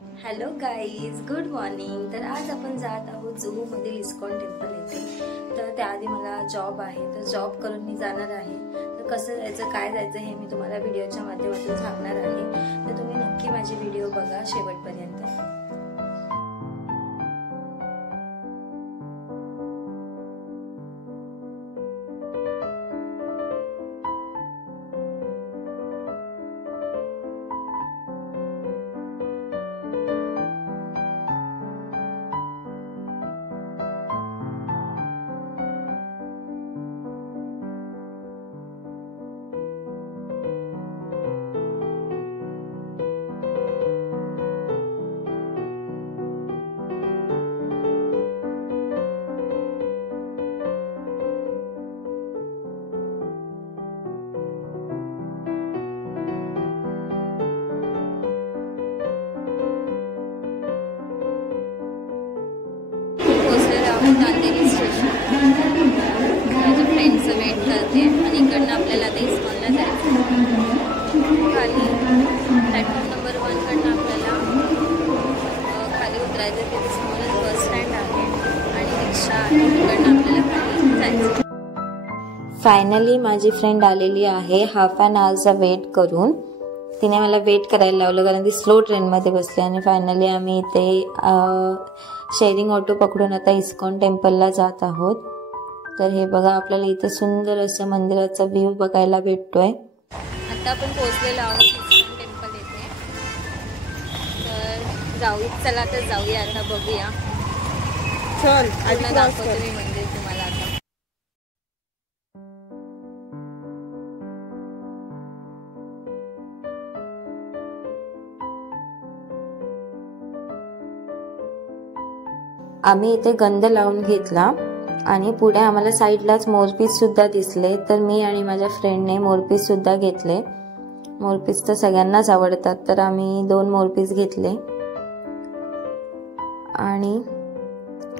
Hello guys, good morning. तर आज आपण जात आहोत जुहूमधील इस्कॉन टेम्पल येथे। तर त्याआधी मला जॉब आहे, तर जॉब करून मी जाणार आहे। तर कसं जायचं, काय जायचं हे मी तुम्हाला व्हिडिओच्या माध्यमातून सांगणार आहे। तर तुम्ही नक्की माझी व्हिडिओ बघा शेवटपर्यंत। नांदेली स्टेशन माझ्या फ्रेंडचं वेट करते आणि इकडनं आपल्याला ते इस्कॉनला जायचं। खाली प्लॅटफॉर्म नंबर 1 कडनं आपल्याला खाली उतरायचं। तिथे समोरच बस स्टँड आहे आणि रिक्षा आहे, तिकडनं आपल्याला खाली जायचं। फायनली माझी फ्रेंड आलेली आहे हाफ ॲन आवरचा वेट करून। तिने मला वेट करायला लावलं कारण ती स्लो ट्रेनमध्ये बसली आणि फायनली आम्ही इथे शेअरिंग ऑटो पकडून आता इस्कॉन टेम्पलला जात आहोत। तर हे बघा, आपल्याला इथे सुंदर असं मंदिराचा व्ह्यू बघायला भेटतोय। आता आपण पोहोचलेलो आहोत इस्कॉन टेम्पल येथे। तर चला तर जाऊया आता, बघूया। चल पूर्ण दाखवतो मी मंदिर तुम्हाला आता। आम्ही इथे गंध लावून घेतला आणि पुढे आम्हाला साईडलाच मोरपीस सुद्धा दिसले। तर मी आणि माझ्या फ्रेंडने मोरपीस सुद्धा घेतले। मोरपीस तर सगळ्यांनाच आवडतात, तर आम्ही 2 मोरपीस घेतले। आणि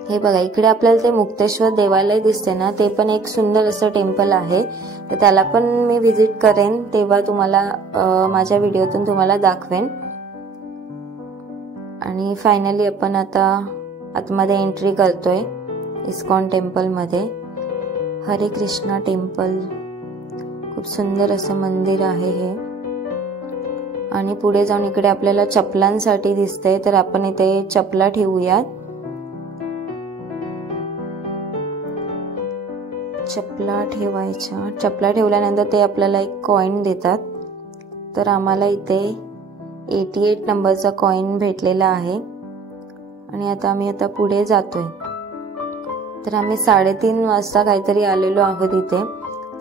हे बघा, इकडे आपल्याला ते मुक्तेश्वर देवालय दिसते ना, ते पण एक सुंदर असं टेम्पल आहे। तर त्याला पण मी व्हिजिट करेन, तेव्हा तुम्हाला माझ्या व्हिडिओतून तुम्हाला दाखवेन। आणि फायनली आपण आता आतमध्ये एंट्री करतोय इस्कॉन टेम्पल मध्ये। हरे कृष्णा टेम्पल, खूप सुंदर असं मंदिर आहे हे। आणि पुढे जाऊन इकडे आपल्याला चपलांसाठी दिसते, तर आपण इथे चपला ठेवूयात। चपला ठेवायच्या, चपला ठेवल्यानंतर ते आपल्याला एक कॉइन देतात। तर आम्हाला इथे 88 नंबरचा कॉइन भेटलेला आहे। आणि आता आम्ही पुढे जातोय। तर आम्ही 3:30 वाजता काहीतरी आलेलो आहोत इथे।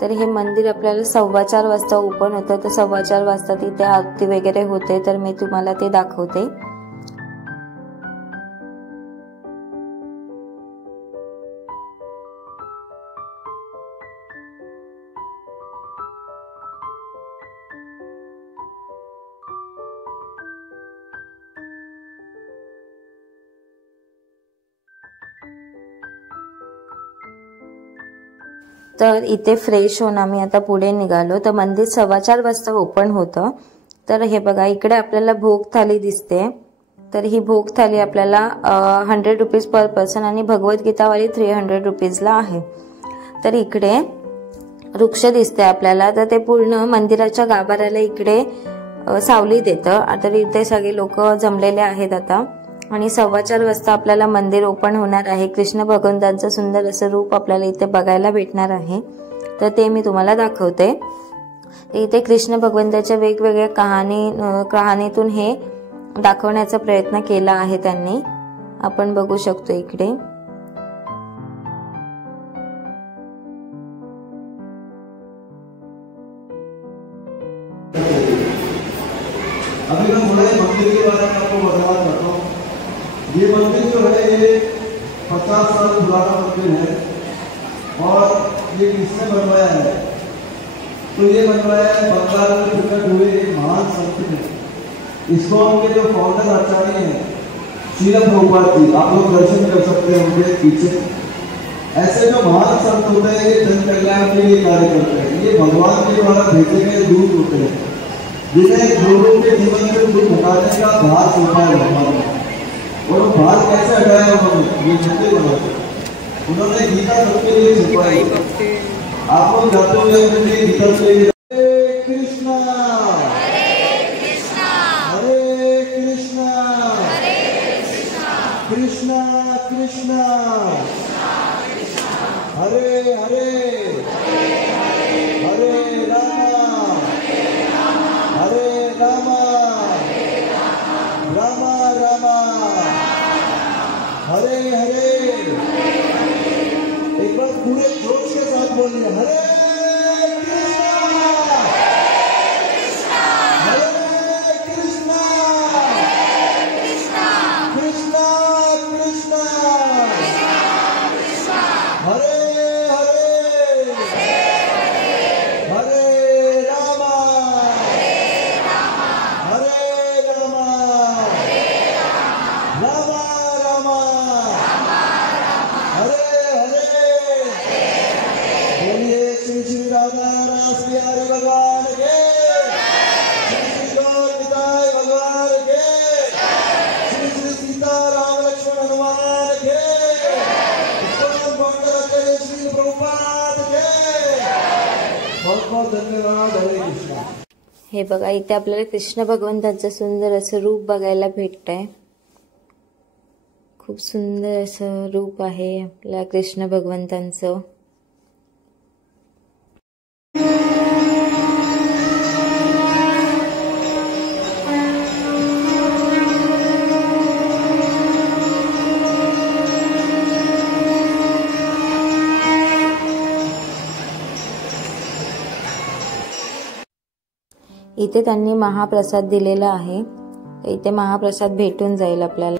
तर हे मंदिर आपल्याला 4:15 वाजता ओपन होतं, तर 4:15 वाजता तिथे आरती वगैरे होते, तर मी तुम्हाला ते दाखवते। तर इथे फ्रेश होऊन आम्ही आता पुढे निघालो। तर मंदिर 4:15 वाजता ओपन होतं। तर हे बघा, इकडे आपल्याला भोग थाली दिसते। तर ही भोग थाली आपल्याला 100 रुपीज पर पर्सन आणि भगवद्गीतावाली 300 रुपीजला आहे। तर इकडे वृक्ष दिसते आपल्याला, तर ते पूर्ण मंदिराच्या गाभाऱ्याला इकडे सावली देतं। तर इथे सगळे लोक जमलेले आहेत आता। आणि 4:15 वाजता आपल्याला मंदिर ओपन होणार आहे। कृष्ण भगवंतांचं सुंदर असं रूप आपल्याला इथे बघायला भेटणार आहे, तर ते मी तुम्हाला दाखवते। इथे कृष्ण भगवंताच्या वेगवेगळ्या कहाणीतून हे दाखवण्याचा प्रयत्न केला आहे त्यांनी, आपण बघू शकतो इकडे। अभी मैं थोड़ा मंदिर के बारे में आपको बताना चाहता हूँ। ये मंदिर जो है ये 50 साल पुराना मंदिर है और ये किसने बनवाया है? तो ये बनवाया है बंगाल में प्रकट हुए एक महान संत ने। इस्कॉन के जो फाउंडर आचार्य हैं श्रील प्रभुपाद जी, आप लोग दर्शन कर सकते हैं उनके पीछे। ऐसे जो महान संत होते हैं ये जन कल्याण के लिए कार्य करते हैं। ये भगवान के द्वारा भेजे गए दूत होते हैं। जिन्हें लोगों के जीवन से दुख हटाने का भार सौंपा है भगवान ने। और वो भार कैसे हटाया उन्होंने, ये मंदिर बनाते उन्होंने गीता सबके लिए छुपाई। आप लोग जाते हुए अपने गीता के लिए हरे कृष्णा कृष्णा कृष्णा हरे हरे हरे रामा रामा रामा हरे हरे। एक बार पूरे जोश के साथ बोलिए हरे हे बघा, इथे आपल्याला कृष्ण भगवंताचं सुंदर असं रूप बघायला भेटतंय। खूप सुंदर असं रूप आहे आपल्या कृष्ण भगवंतांचं। इथे त्यांनी महाप्रसाद दिलेला आहे, इथे महाप्रसाद भेटून जाईल आपल्याला।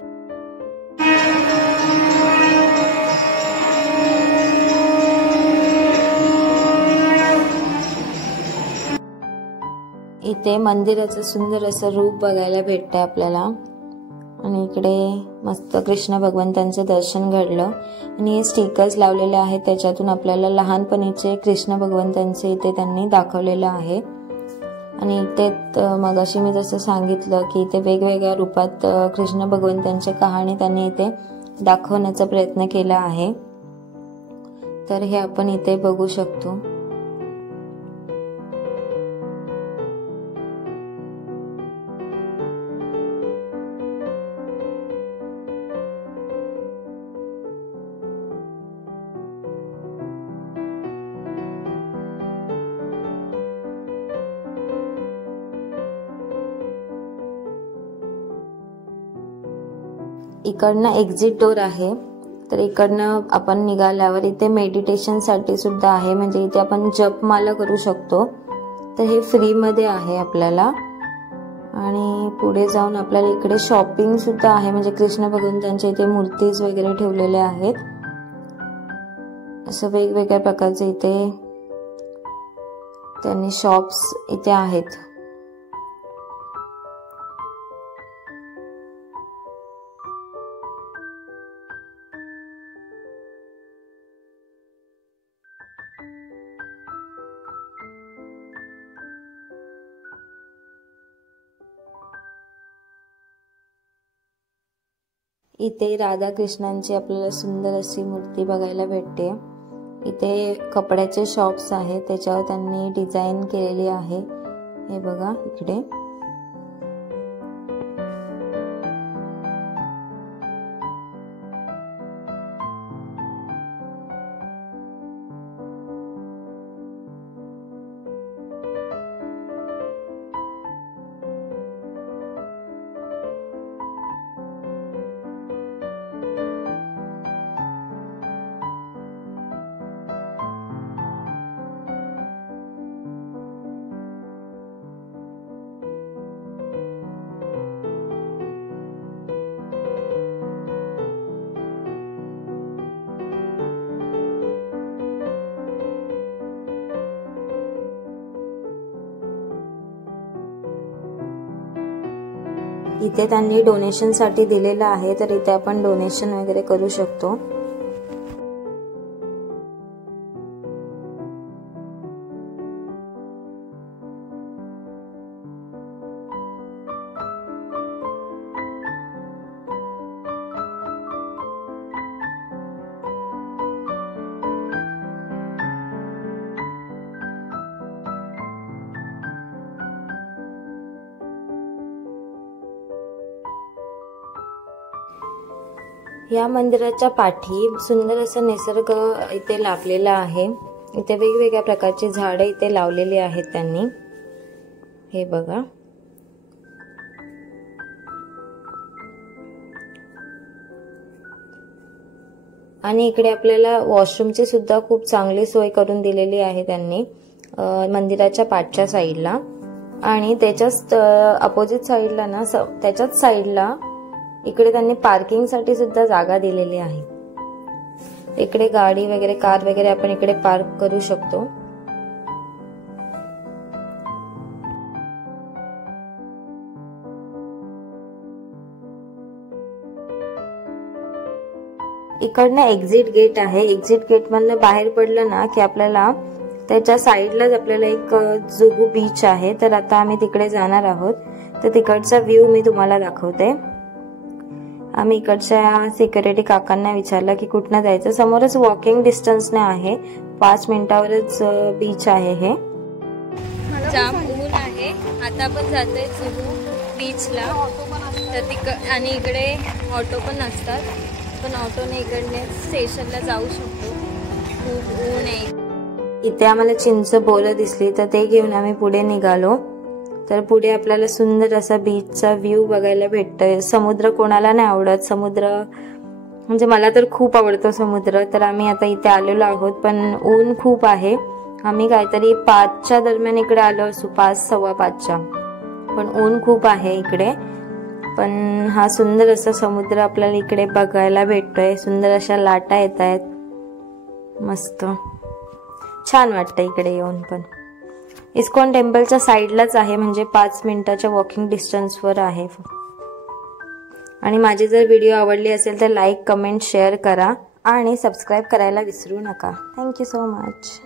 इथे मंदिराचं सुंदर असं रूप बघायला भेटतंय आपल्याला आणि इकडे मस्त कृष्ण भगवंतांचे दर्शन घडलं आणि हे स्टिकर्स लावलेले आहेत, त्याच्यातून आपल्याला लहानपणीचे कृष्ण भगवंतांचे इथे त्यांनी दाखवलेलं आहे। आणि इथे मगाशी मी जसं सांगितलं की इथे वेगवेगळ्या रूपात कृष्ण भगवंतांची कहाणी त्यांनी इथे दाखवण्याचा प्रयत्न केला आहे, तर हे आपण इथे बघू शकतो। इकडनं एक्झिट डोर आहे, तर इकडनं आपण निघाल्यावर इथे मेडिटेशन साठी सुद्धा आहे, म्हणजे इथे आपण जपमाला करू शकतो, तर हे फ्री मध्ये आहे आपल्याला। आणि पुढे जाऊन आपल्याला इकडे शॉपिंग सुद्धा आहे, म्हणजे कृष्ण भगवंतांच्या इथे मूर्तीज वगैरे ठेवलेले आहेत, असं वेगवेगळ्या प्रकारचे इथे त्यांनी शॉप्स इथे आहेत। इथे राधा कृष्णांची आपल्याला सुंदर अशी मूर्ती बघायला भेटते। इथे कपड्याचे शॉप्स आहेत, त्याच्यावर त्यांनी डिझाईन केलेली आहे, हे बघा इकडे। इथे त्यांनी डोनेशन साठी दिलेलं आहे, तर इथे आपण डोनेशन वगैरे करू शकतो। या मंदिराच्या पाठी सुंदर असं निसर्ग इथे लाभलेला आहे। इथे वेगवेगळ्या प्रकारची झाडं इथे लावलेली आहेत त्यांनी, हे बघा। आणि इकडे आपल्याला वॉशरूमची सुद्धा खूप चांगली सोय करून दिलेली आहे त्यांनी मंदिराच्या पाठच्या साईडला। आणि त्याच्याच अपोजिट साईडला ना, त्याच्याच साईडला इकडे त्यांनी पार्किंग साठी सुद्धा जागा दिलेली आहे। इकडे गाडी वगैरे, कार वगैरे आपण इकडे पार्क करू शकतो। इकडनं एक्झिट गेट आहे। एक्झिट गेट मधनं बाहेर पडलं ना की आपल्याला त्याच्या साईडलाच आपल्याला एक जुहू बीच आहे। तर आता आम्ही तिकडे जाणार आहोत। तर तिकडचा व्ह्यू मी तुम्हाला दाखवते। आम्ही इकडच्या सिक्युरिटी काकांना विचारलं की कुठनं जायचं। समोरच वॉकिंग डिस्टन्सने आहे, 5 मिनिटावरच बीच आहे हे। जाम ऊन आहे। आता आपण जातोय जुहू बीचला। तर आणि इकडे ऑटो पण असतात, पण ऑटोने इकडने स्टेशनला जाऊ शकतो। खूप ऊन आहे। इथे आम्हाला चिंच बोरं दिसली, तर ते घेऊन आम्ही पुढे निघालो। तर पुढे आपल्याला सुंदर असा बीचचा व्ह्यू बघायला भेटतोय। समुद्र कोणाला नाही आवडत, समुद्र म्हणजे मला तर खूप आवडतो समुद्र। तर आम्ही आता इथे आलेलो आहोत, पण ऊन खूप आहे। आम्ही काहीतरी 5च्या दरम्यान इकडे आलो असू, 5 सव्वा 5च्या, पण ऊन खूप आहे इकडे। पण हा सुंदर असा समुद्र आपल्याला इकडे बघायला भेटतोय। सुंदर अशा लाटा येत आहेत, मस्त छान वाटतं इकडे येऊन। पण इस्कॉन टेम्पलच्या साईडलाच आहे, म्हणजे 5 मिनिटाच्या वॉकिंग डिस्टन्सवर आहे। आणि माझी जर व्हिडिओ आवडली असेल तर लाईक, कमेंट, शेअर करा आणि सबस्क्राईब करायला विसरू नका। Thank you so much.